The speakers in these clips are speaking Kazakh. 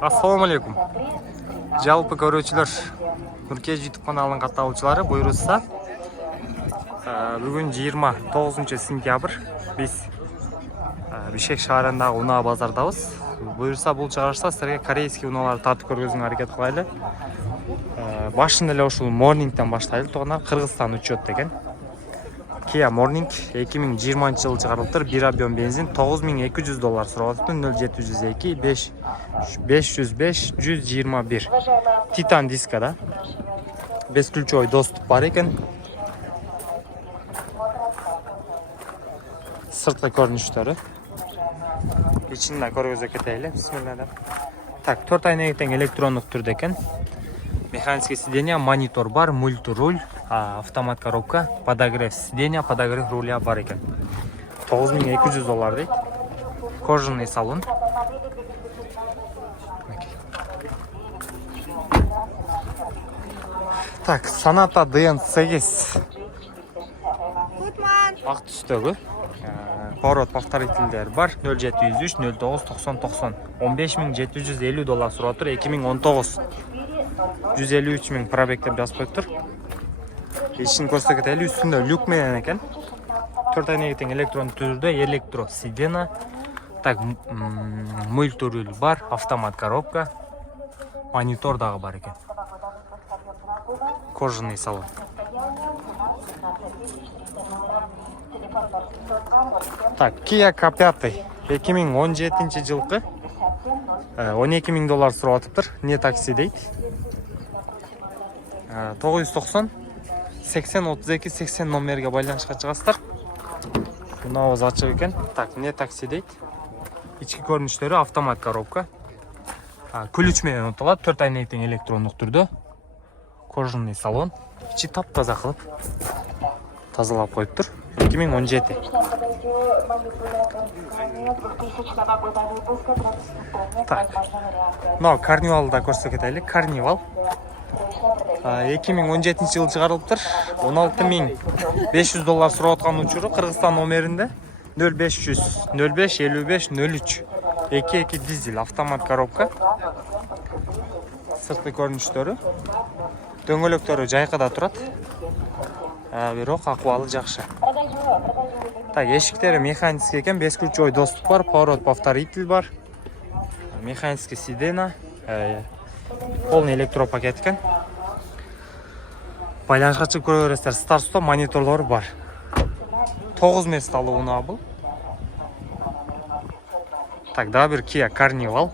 Assalamu alaikum. Жалпы көрүүчүлөр, Нуркез YouTube каналынын катталуучулары, буйрса бүгүн 29 сентябрь биз Бишкек шаарындагы унаа базардабыз. Буйрса бул чыгарышта силерге корейский унааларды тартып көргөзүүгө аракет кылайлы. Башында эле ушул Morning'ден баштайлы. Тугана Кыргызстан учет деген. Kia Morning 2020 жылы чыгарылыптыр. Бир объем бензин $9200 суралыптыр. 0702 505 121. Титан дискада. Бесключовой доступ бар экен. Сыртқы көрүнүштөрү. Ичинде көргөзө кетели. Бисмилlah. Так, 4 айнегитен электрондук түрдө экен. Механическое сиденье, монитор бар, мультируль, автомат коробка, подогрев сиденья, подогрев руля бар экен. $9200 дейт. Кожаный салон. Так, Sonata DN8. Ак түстөгү. Поворот повторительдер бар. 0703 09 90 90. $15750 сураттыр. 2019. 153 000 пробег деп жазып коюптур. Ишин көрсөтөтели, үстүндө люк менен экен. 4 айнегитен электрон түрдө, электро сидена. Так, мультируль бар, автомат коробка, монитор дагы бар экен. Кожаный салон. Так, Kia K5 2017 жылкы $12000 сурап не такси дейт. 990 80 32 80 номерге байланышка чыгасыздар. Мынабыз ачык экен. Так, не такси дейт. Ички көрүнүштөрү автомат коробка. Ключ менен отулат. 4 айнегитен электрондук түрдө. Кожаный салон. Ичи таптаза кылып тазалап коюптур. 2017. Так. Мына карнивалда көрсөтөлү. Карнивал 2017 жылы чыгарылыптыр. $16500 сурап аткан учуру Кыргызстан номеринде 0500 05 55 03 22 дизель автомат коробка. Сыртқы көрүнүштөрү. Дөңгөлөктөрү жайкада турат. Бирок акыбалы жакшы. Так, эшиктери механический экен, бесключовой доступ бар, поворот повторитель бар. Механический сидена, полный электропакет экен. Байланышка чыгып көрөсүздөр, старт-стоп мониторлору бар. 9 месталуу унаа бул. Так, дагы бир Kia Carnival.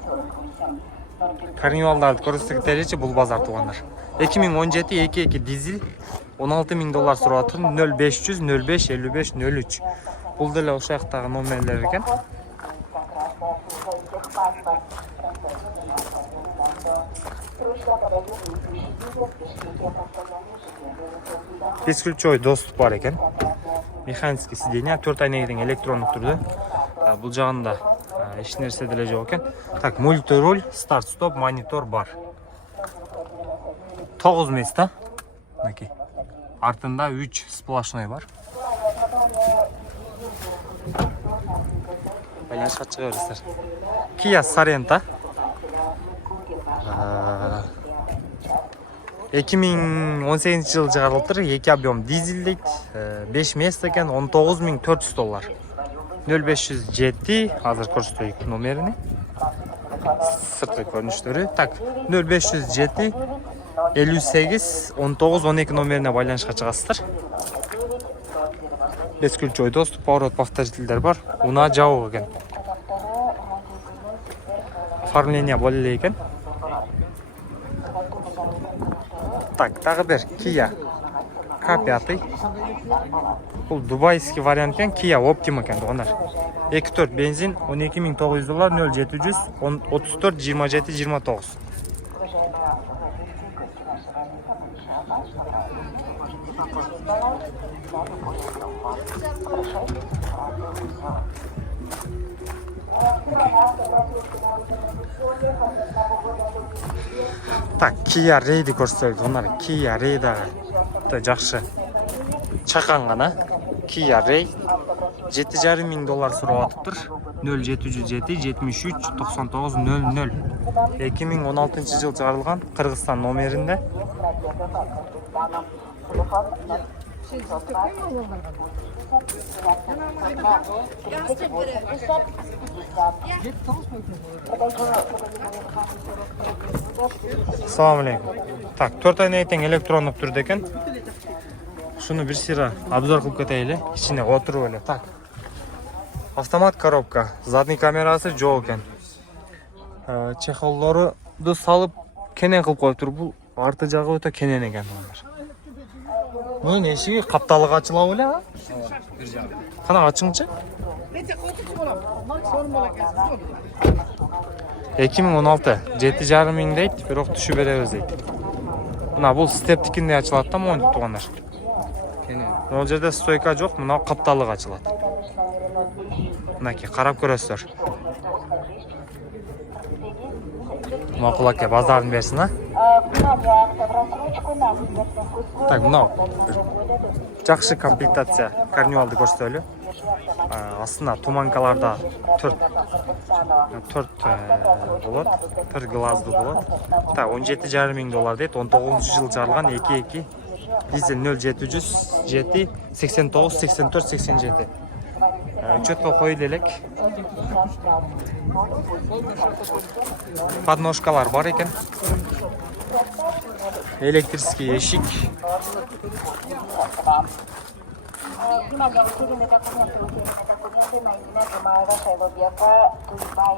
Carnival'дарды көрсөтөлүчү бул базар туугандар. 2017 22 дизель $16000 сурап атыр. 0500 05 55 03. Бул деле ошол жактагы номерлер экен. Бесключовой доступ бар экен. Механический сиденье, 4 айнегитен электрондук түрдө. Бул жагында эч нерсе деле жок экен. Так, мультируль, старт-стоп, монитор бар. 9 места. Мынакей. Артында 3 сплошной бар. Байланышка чыгабыздар. Kia Sorento 2018 жылы чыгарылыптыр. 2 объем дизель дейт. 5 мест экен, $19400. 0507 азыр көрсөтөйүк номерини. Сыртқы көрүнүштөрү. Так, 0507 58 19 12 номерине байланышка чыгасыздар. Бесключовой доступ, поворот повторительдер бар. Унаа жабык экен. Оформление боло эле экен. Так, дагы бир Kia K5. Бул дубайский вариант экен, Kia Optima экен туугандар. 2.4 бензин, $12900, 0700 34 27 29. Так, Kia Ray'di көрсөтөлү. Мына Kia Ray дагы жакшы чаканган, Kia Ray $7,500 сурап атыптыр. 0707 73 99 00. 2016 жыл чыгарылган Кыргызстан номеринде. Assalamu alaikum. Так, 4 айдан тең электрондук түрдө экен. Шуну бир сыйра обзор кылып кетейли. Ичине отуруп эле. Так. Автомат коробка, задний камерасы жок экен. Чехолдорду салып кенен кылып коюптур. Бул арты жагы өтө кенен экен. Мунун эшиги капталык ачыла беле, а? Кана ачыңчы? 2016 7,5 миң дейт, бирок түшүп беребиз дейт. Мына бул стептикинде ачылат да, монтип тургандар. Ол жерде стойка жок, мына капталык ачылат. Мынакей карап көрөсүздөр. Макул аке базарын берсин, а? Так, мына жакшы комплектация карнивалды көрсөтөлү. Астына туманкаларда 4 болот, 4 глазды болот. Так, 17,5 миң доллар дейт, 19 жыл чыгарылган 2.2 дизель 0707 89 84 87. Учетко коюлу элек. Подножкалар бар экен. Электрический эшик.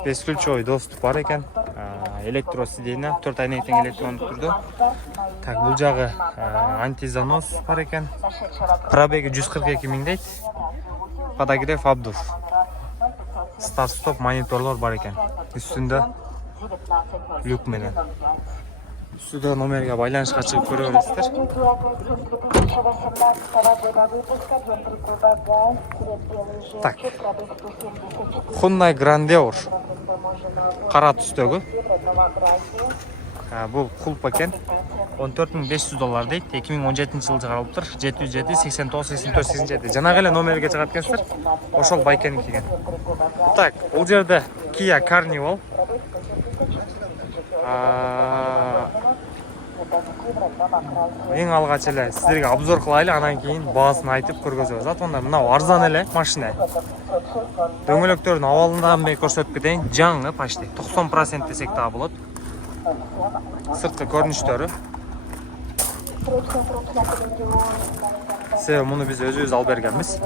Бесключевой доступ бар экен. Электросиденье, 4 айдан тең электрондук түрдө. Так, бул жагы антизанос бар экен. Пробеги 142 миң дейт. Подогрев обдув. Старт-стоп мониторлор бар экен. Үстүндө люк менен. Үстүндө номерге байланышка чыгып көрө бересиздер. Так. Hyundai Grandeur. Кара түстөгү. Бул кулп экен. 14.500 доллар дейт. 2017 жылы чыгарылыптыр. 707 89 84 87. Жанагы эле номерге чыгат экенсиздер. Ошол байкеники экен. Так, бул жерде Kia Carnival. Эң алгач эле сиздерге обзор кылайлы, анан кийин баасын айтып көргөзөбүз. Атында мына арзан эле машина. Дөңгөлөктөрдүн абалынан бери көрсөтүп кетейин. Жаңы почти 90% десек дагы болот. Сырткы көрүнүштөрү. Себеби муну биз өзүбүз алып бергенбиз.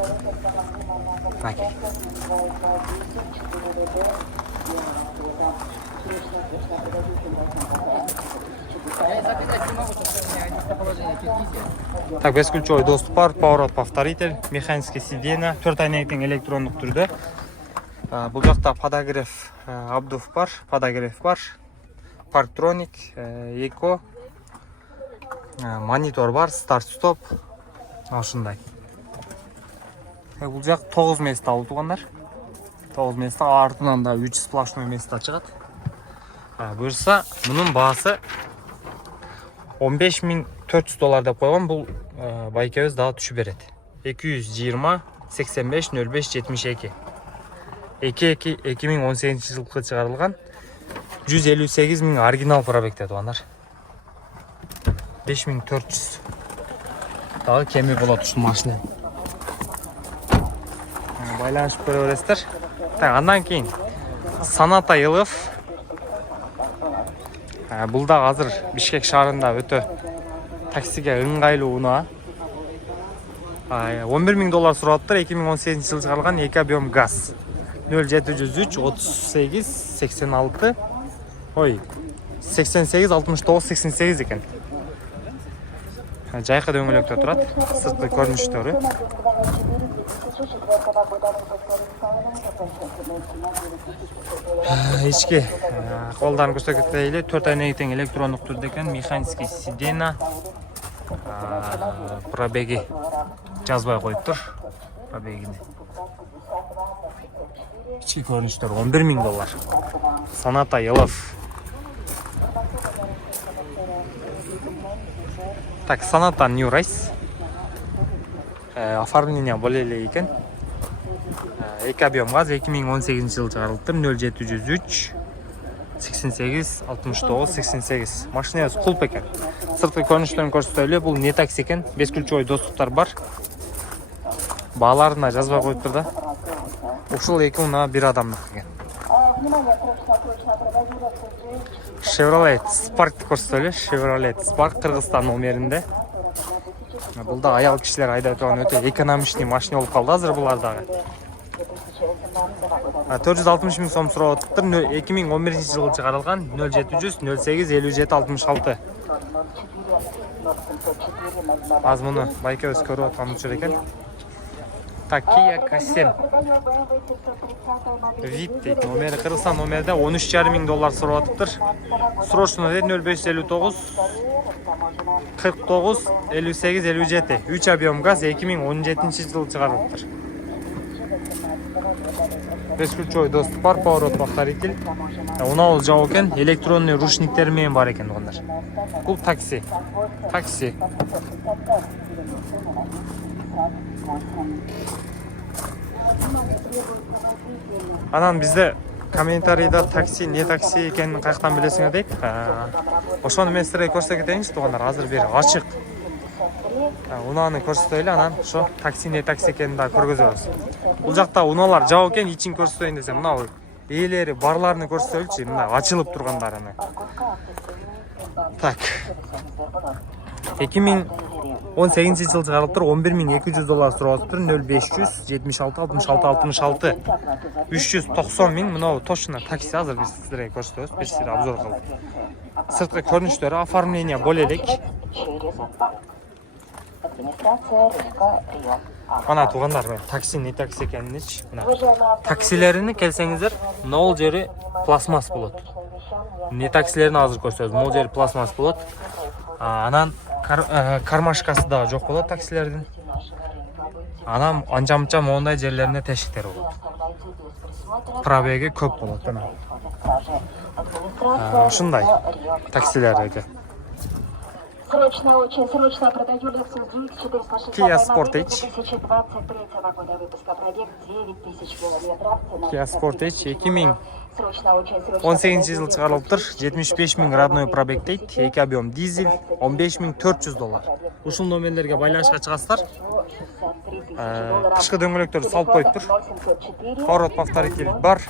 Так, бесключевой доступ бар, поворот повторитель, механический сиденье, 4 айдан тең электрондук түрдө. Бул жакта подогрев обдув бар, подогрев бар, парктроник, эко, монитор бар, старт-стоп, ушундай. Бул жак 9 место алып тургандар. 9 место, артынан да 3 сплошной место чыгат. Буюрса, мунун баасы 15.400 доллар деп койгон. Бул байкебиз дагы түшүп берет. 220 85 05 72. 2018 жылкы чыгарылган. 158 миң оригинал пробегте тугандар. 5400. Дагы кеми болот ушул машина. Байланышып көрө бересиздер. Так, андан кийин Sonata Elf. Бул да азыр Бишкек шаарында өтө таксиге ыңгайлуу унаа. 11 миң доллар сураттыр. 2018 жылы чыгарылган 2 объем газ. 0703 38 86 88 69 88 экен. Жайкы дөңгөлөктө турат. Сырткы көрүнүштөрү. Ички колдарын көрсөтүп кетейли. 4 айдан тең электрондук түрдө экен. Механический сиденье. Пробеги жазбай коюптур. Пробегини. Ички көрүнүштөр 11 миң доллар. Sonata Elf. Так, Sonata New Race. Оформление более экен. 2 объем газ 2018 жылы чыгарылыптыр. 0703 88 69 88. Машинабыз кулп экен. Сырткы көрүнүштөрүн көрсөтөлү. Бул не такси экен. 5 ключевой доступтар бар. Бааларына жазбай коюптур да. Ушул 2 унаа 1 адамдык экен. Chevrolet Spark көрсөтөлү. Chevrolet Spark Кыргызстан номеринде. Бул да аял кишилер айдай турган өтө экономичный машина болуп калды азыр булар дагы. 460 миң сом сурап атыптыр. 2011 жылы чыгарылган 0700 08 57 66. Аз муну байкебиз көрүп аткан учур экен. Так, Kia K7 VIP дейт. Номери Кыргызстан номерде 13,5 миң доллар сурап атыптыр. Срочно дейт 0559 49 58 57. 3 объем газ 2017 жылы чыгарылыптыр. 5 ключевой доступ бар, поворот повторитель. Унаа жабык экен, электронный ручниктер менен бар экен ондор. Бул такси. Такси. Анан бизде комментарийда такси, не такси экенин каяктан билесиңер дейт. Ошону мен силерге көрсөтө кетейинчи туугандар. Азыр бир ачык. Унааны көрсөтөлү, анан ошо такси, не такси экенин да көргөзөбүз. Бул жакта унаалар жабык экен, ичин көрсөтөйүн десем, мына ээлери барларын көрсөтөлүчү, мына ачылып тургандарын. Так. 2018 жылы чыгарылыптыр. 11.200 доллар сурап атыптыр. 0500 76 66 66 390 миң. Мына точно такси, азыр биз силерге көрсөтөбүз. Бир сире обзор кылып. Сырткы көрүнүштөрү, оформление боло элек. Ана туугандар, такси не такси экениничи. Таксилерини келсеңиздер, могул жери пластмасс болот. Не таксилерин азыр көрсөтөбүз. Могул жери пластмасс болот. Анан кармашкасы да жок болот таксилердин. Анан анча-мынча мондай жерлеринде тешиктер болот. Пробеги көп болот ана. Ушундай таксилерге. Срочно, очень срочно продаю Lexus GX 460 Kia Sportage 2023 года выпуска, пробег 9000 километров. Kia Sportage 2018 жылы чыгарылыптыр. 75 миң родной пробег дейт. 2 объем дизель 15.400 доллар. Ушул номерлерге байланышка чыгасыздар. Кышкы дөңгөлөктөрдү салып коюптур. Поворот повторитель бар.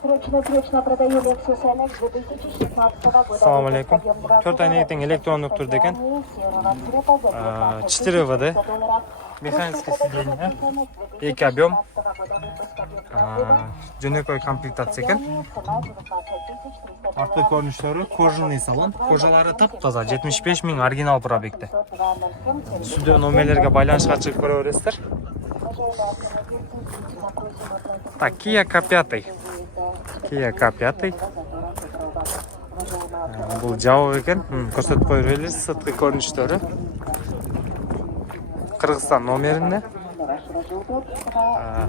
Срочно продаю Lexus NX 2016 года. Assalamu alaikum. 4 ай негетен электрондук түрдө экен. 4 ВД. Механическое сиденье. 2 объем. Жөнөкөй комплектация экен. Артқы көрүнүштөрү кожаный салон. Кожалары таптаза, 75 миң оригинал пробегде. Сүдө номерлерге байланышка чыгып көрө бересиздер. Так, Kia K5. Kia K5. Бул жабык экен. Көрсөтүп коюп беребиз сырткы көрүнүштөрү. Кыргызстан номеринде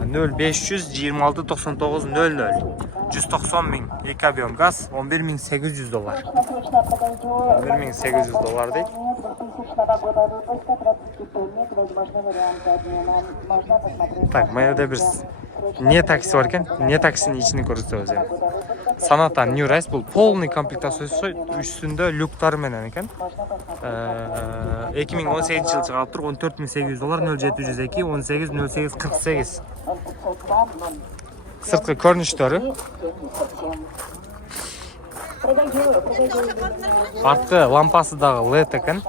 0500 26 99 00 190 миң. 2 объем газ 11.800 доллар. 11.800 доллар дейт. Так, мына бир не такси бар экен. Не таксинин ичини көрсөтөбүз эми. Sonata New Race бул полный комплектациясы үстүндө люктар менен экен. 2018 жылы чыгарылыптыр. 14.800 доллар 0702 18 08 48. Сырткы көрүнүштөрү. Арткы лампасы дагы LED экен.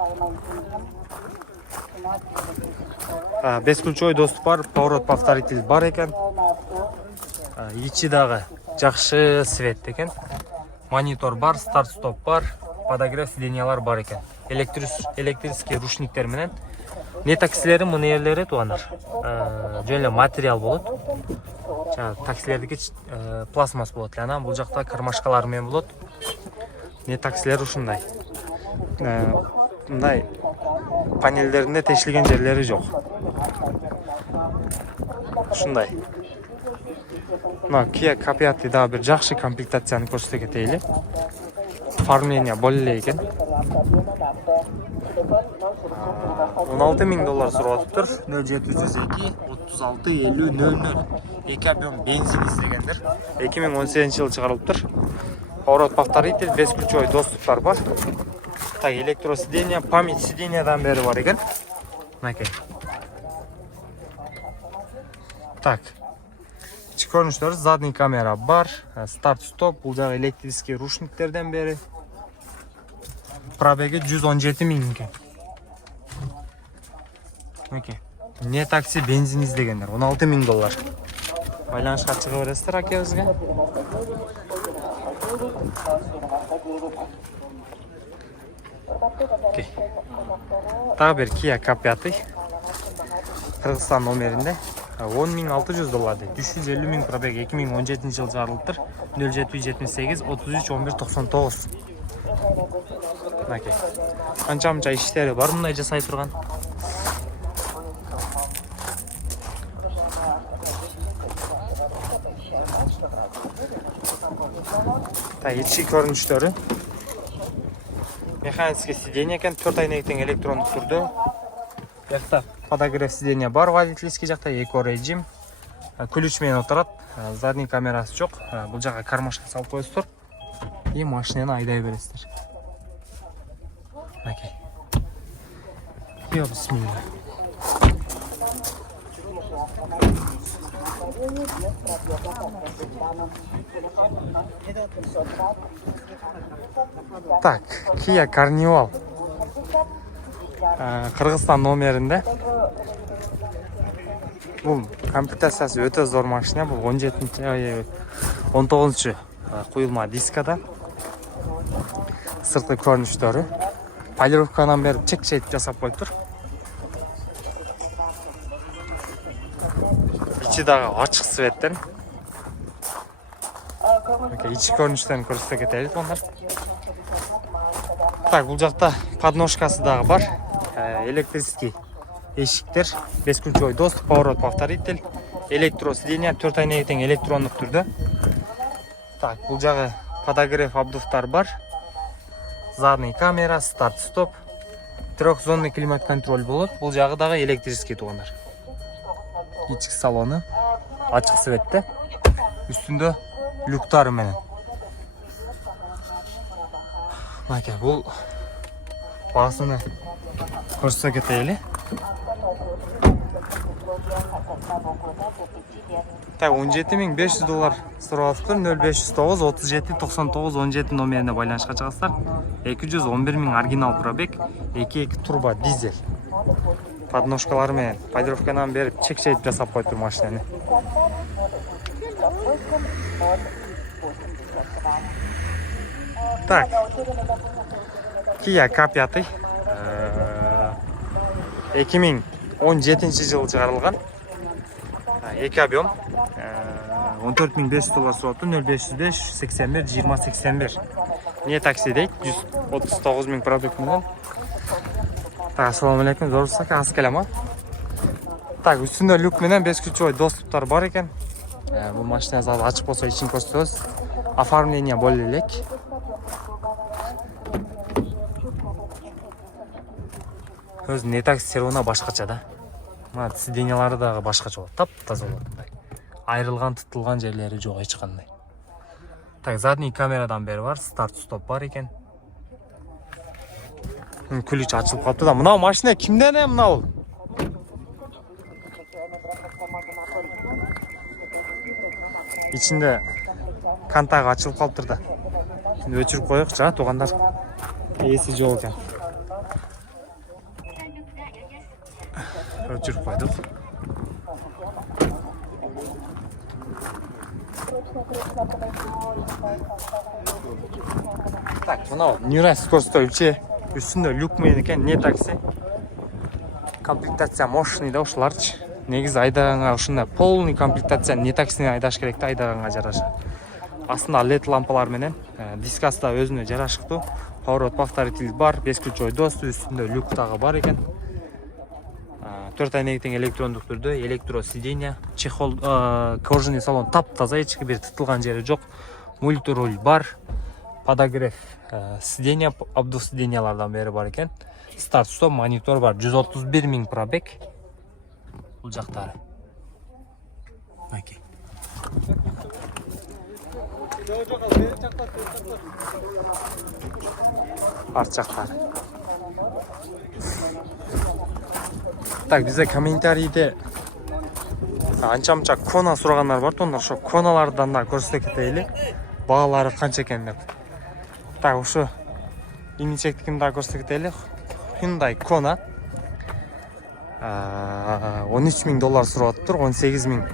5 ключевой доступ бар, поворот повторитель бар экен. Ичи дагы жакшы свет экен. Монитор бар, старт-стоп бар, подогрев сиденьялар бар экен. Электрический ручниктер менен. Не таксилердин мына ээлери туугандар. Жөн эле материал болот. Таксилердики пластмасс болот. Анан бул жакта кармашкалар менен болот. Не таксилер ушундай. Мындай панелдеринде тешилген жерлери жок. Ушундай. Мына Kia K5 да бир жакшы комплектацияны көрсөтө кетейли. Оформление боло эле экен. $16.000 сурап тұр. 0702 36 50 00. 2 объем бензин іздегендер. 2018 жылы шығарылып тұр. Поворот повторитель, бесключевой доступтар бар. Так, электросиденье, память сиденьядан бері бар екен. Мінекей. Так. Ішкі көріністері, задний камера бар. Старт-стоп, бұл жағы электрический рушниктерден бері. Пробеги 117.000 екен. Мінекей. Не такси бензин іздегендер. $16.000. Байланышқа шыға бересіздер акебізге. Тағы бір Kia K5 Қырғызстан номерінде $10.600 дейді. 350.000 пробег 2017 жыл жарылып тұр. 0778 33 11 99. Мінекей. Қанша-мұнша іштері бар мұндай жасай тұрған. Так, ішкі көрініштері. Механический сиденье екен, 4 айнектен электрондық түрде. Жақта подогрев сиденье бар, водительский жақта эко-режим. Ключмен отырады, задний камерасы жоқ. Бұл жаққа кармашқа салып қойысыздар. И машинаны айдай бересіздер. Окей. Йо, бисмилла. Так, Kia Carnival. Қырғызстан номерінде. Бұл комплектациясы өте зор машина. Бұл 19-ші құйылма дискада. Сыртқы көрініштері. Полировкадан беріп чек-чек жасап қойып тұр. Içiдағы açық светтен. Içi көрініштерін көрсете кетелік ондар. Так, бұл жақта подножкасы дағы бар. Электрический ешіктер, бесключевой доступ, поворот повторитель, электросиденье, 4 айнектен электрондық түрде. Так, бұл жағы подогрев обдувтар бар. Задный камера, старт-стоп, трехзонный климат контроль болады. Бұл жағы дағы электрический туғандар. Ичкі салоны açық светті. Үстінде люктары менен. Мәке, бұл бағасыны көрсете кетелі. Так, $17.500 сұралыптыр. 0509 37 99 17 номеріне байланышқа шығасыздар. 211.000 оригинал пробег, 2.2 турбо дизель. Подножкалары мен полировкадан беріп чек-чек жасап қойып тұр машинаны. Так, Kia K5 2017 жылы шығарылған. 2 объем. $14.500 сұрапты. 0505 81 20 81. Не такси дейді. 139.000 пробег менен. Так, ассаламу алейкум, зорлысака, аз кәлема. Так, үстінде люк менен бесключевой доступтар бар екен. Бұл машина залы ашық болса için көрсетеміз. Оформление более элек. Өз не такси сервона башқача да. Сиденьялары дағы башқача болады. Тап-таза болады. Айрылған, тұтылған жерлері жоқ ешқандай. Так, задний камерадан бері бар, старт-стоп бар екен. Ключ açılıp қалыпты да. Мынау машина кімден мынау? İçinde контағы açılıp қалыптыр да. Өчіріп қойық, жаңа туғандар есі жол екен. Өчіріп қойдық. Так, мынау Нюрас көрсетіп үстінде люк мен екен, не такси. Комплектация мощный да ушыларчы. Негізі айдағанға ұшында полный комплектация не таксini айдаш керекті айдағанға жарашы. Астында LED лампалар менен, дискасы да өзіне жарашықты. Поворот повторитель бар, бесключевой доступ, үстінде люк тағы бар екен. 4 айнектен электрондық түрде, электросиденье, чехол, кожаный салон тап-таза, ешкі бір тұтылған жері жоқ. Мультируль бар, подогрев сиденье, обдув сиденьялардан бері бар екен. старт стоп монитор бар. 131 миң пробег. Бұл жақтары. Окей. Арт жақтары. Так, бізде комментарийде анча-мынча кона сұрағандар бар. Ондар ошо коналардан да көрсөтө кетели. Бағалары қанша екен деп. Так, ошо иничектикин да көрсөтө кетели. Hyundai Kona 13 миң доллар сурап тұр, 18 миң.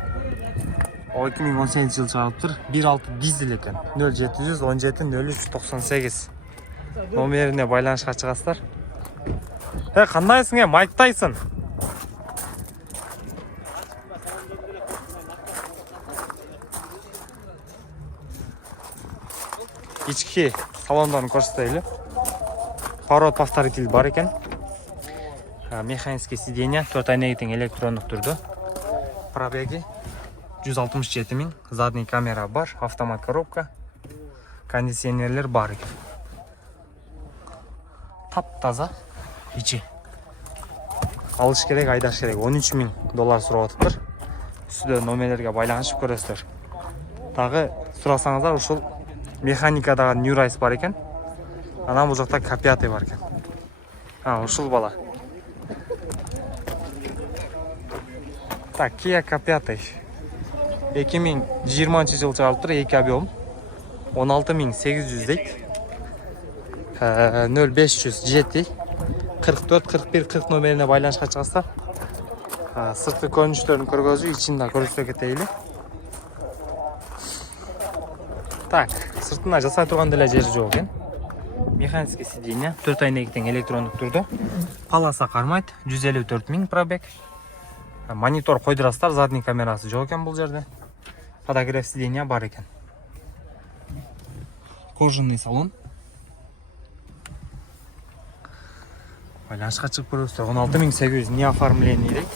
2018 жыл шығарып тұр. 1.6 дизель екен. 0717 03 98 номеріне байланышқа шығасыздар. Қандайсың, Майк Тайсон? Ички салондарын көрсөтөлү. Поворот повторитель бар екен. Механический сиденье, 4 айнегитин электрондук түрдө. Пробеги 167 миң. Задний камера бар, автомат коробка. Кондиционерлер бар екен. Тап-таза ичи. Алыш керек, айдаш керек. 13 миң доллар сурап атыптыр. Үстүдө номерлерге байланышып көрөсүздөр. Дагы сурасаңыздар, ушул механикадагы New Rise бар екен. Анан бул жакта K5 бар екен. Ушул бала. Так, Kia K5. 2020 жыл чыгарып тур, 2 объем. 16.800 дейт. 0507 44 41 40 номерине байланышка чыгасыздар. Сырткы көрүнүштөрүн көргөзүү, ичин да көрсөтө кетели. Так, сыртына жасай турган деле жери жок экен. Механический сиденье, 4 айнегитин электрондук түрдө. Паласа кармайт, 154 миң пробег. Монитор койдурасыздар, задний камерасы жок экен бул жерде. Подогрев сиденья бар екен. Кожаный салон. Байланышка чыгып көрөсүздөр. 16800 не оформление дейт.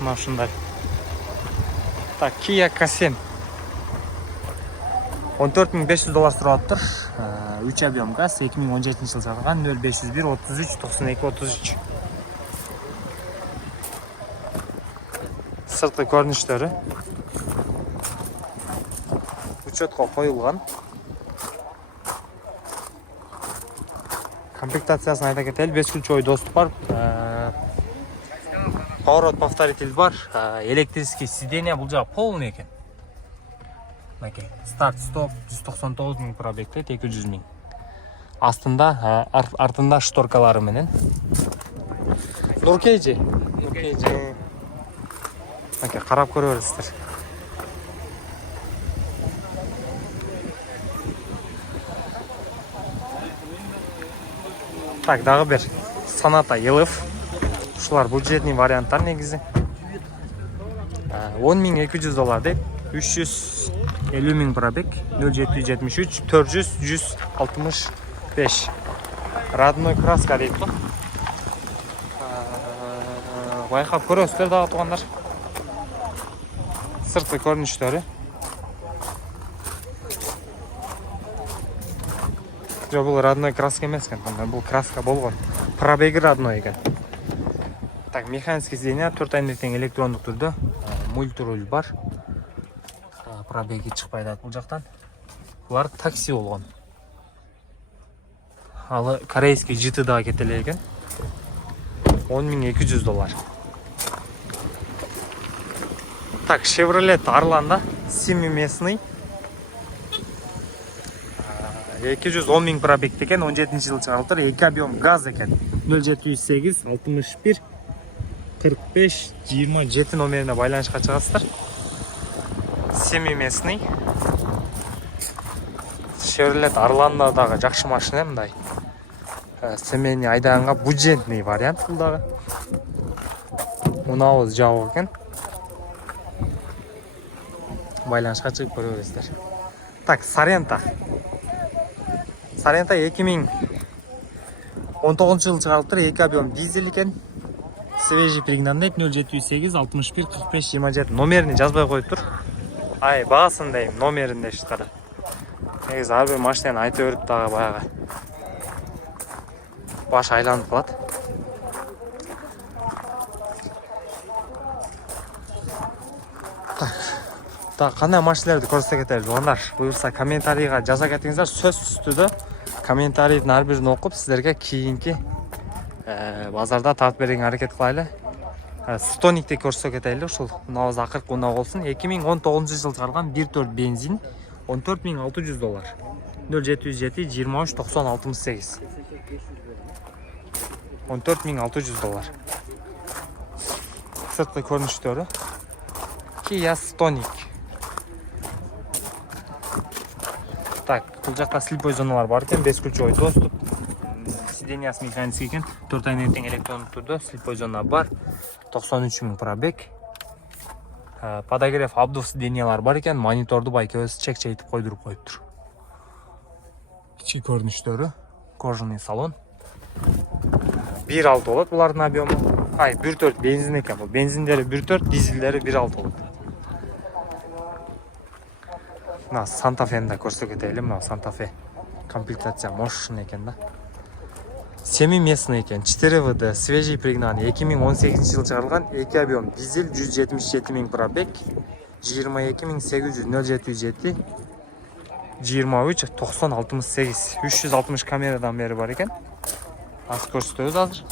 Мына ушундай. Так, Kia K7. 14.500 доллар сурап атыр. 3 объем газ, 2017 жыл сатылган, 0501 33 92 33. Сыртқы көрүнүштөрү. Учетко коюлган. Комплектациясын айта кетели, 5 ключевой доступ бар. Поворот повторитель бар, электрический сиденье, бул жагы полный экен. Старт стоп 199 миң пробегте, 200 миң. Астында, артында шторкалары менен. Нуркейжи. Карап көрөрүздөр. Так, дагы бир Sonata Elf. Ушулар бюджетный варианттар негизи. 10.200 доллар деп, 350 миң пробег, 0773 400 165. Родной краска дейт го. Байкап көрөсүздөр дагы туугандар. Сырткы көрүнүштөрү. Жок, бул родной краска эмес экен, бул краска болгон. Пробеги родной экен. Так, механический сиденье, 4 айнегитин электрондук түрдө. Мультируль бар. Пробеги чыкпайт бул жактан. Булар такси болгон. Ал корейский GT да кетеле экен. 10.200 доллар. Так, Chevrolet Arlanda, 7-местный. 210 миң пробег екен, 17 жыл чыгарылып, 2 объем газ екен. 0708 61 45 27 номерине байланышка чыгасыздар. 7-местный. Chevrolet Arlanda дагы жакшы машина, мындай. Семейный айдаганга бюджетный вариант бул дагы. Унауыз жабык экен. Байланышка чыгып көрөсүздөр. Так, Sorento 2019 жыл чыгарылып, 2 объем дизель екен. Свежий пригнанный, 0708 61 45 27 номерини жазбай коюп тур. Ай, багасын дейм, номерин дешти кара. негизи ар бир машинаны айта берип дагы баягы баш айланып калат. Так, кандай машиналарды көрсөтө кетели жогондар. Буюрса комментарийга жаза кетиңиздер. Сөз үстүдө комментарийдин ар бирин окуп силерге кийинки базарда тартып берүүгө аракет кылайлы. Стоникти көрсөтө кетели. Ушул унабыз акыркы унаа болсун. 2019-жылы чыгарылган 1.4 бензин $14.600. 0707 23 90 68. $14.600. Сырткы көрүнүштөрү Kia Stonic. Так, бул жакта слепой зоналар бар экен, бескүлчөй доступ. Сидениясы механиций экен, 4 айнын тең электрондук түрдө слепой зона бар. 93 000 пробег. Подогрев обдув сидениялар бар экен, мониторду байкебиз чек-чейтип койдуруп коюптур. Ички көрүнүштөрү, кожаный салон. 1.6 болот булардын объему. 1.4 бензин экен, бул бензиндери 1.4, дизелдери 1.6 болот. Мына Santa Fe'ни да көрсөтө кетели. Мына Santa Fe комплектация Motion экен да. 7-местный экен, 4 ВД, свежий пригнан, 2018-жылы чыгарылган, 2 объем, дизель, 177 000 пробег, 22 800 077 23 90 68, 360 камерадан бери бар экен. Аз көрсөтөбүз азыр.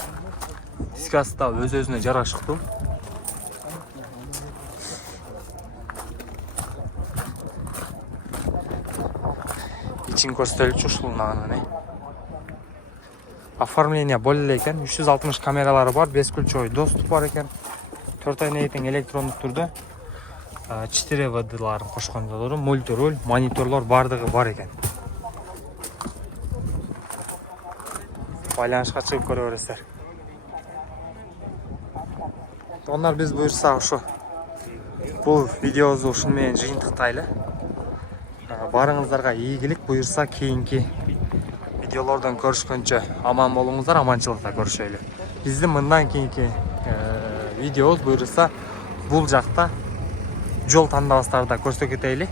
Дискасы да өз-өзүнө жарашыктуу. Ичин көрсөтөлүчү ушул наганы. Оформление болеле экен, 360 камералары бар, бескүлчөй доступ бар экен. 4 айнын тең электрондук түрдө 4 ВД-ларын кошкон жолдору, мультируль, мониторлор бардыгы бар экен. Байланышка чыгып көрө бересиздер. Onlar biz buyursa uşu bu videomuzu ушун менен жыйынтыктайлы. Барыңыздарга ийгилик, буйрса кийинки видеолордон көрүшкөнчө аман болуңуздар, аманчылыкта көрүшөлү. Биздин мындан кийинки видеобуз буйрса бул жакта жол тандабастарды да көрсөтө кетели.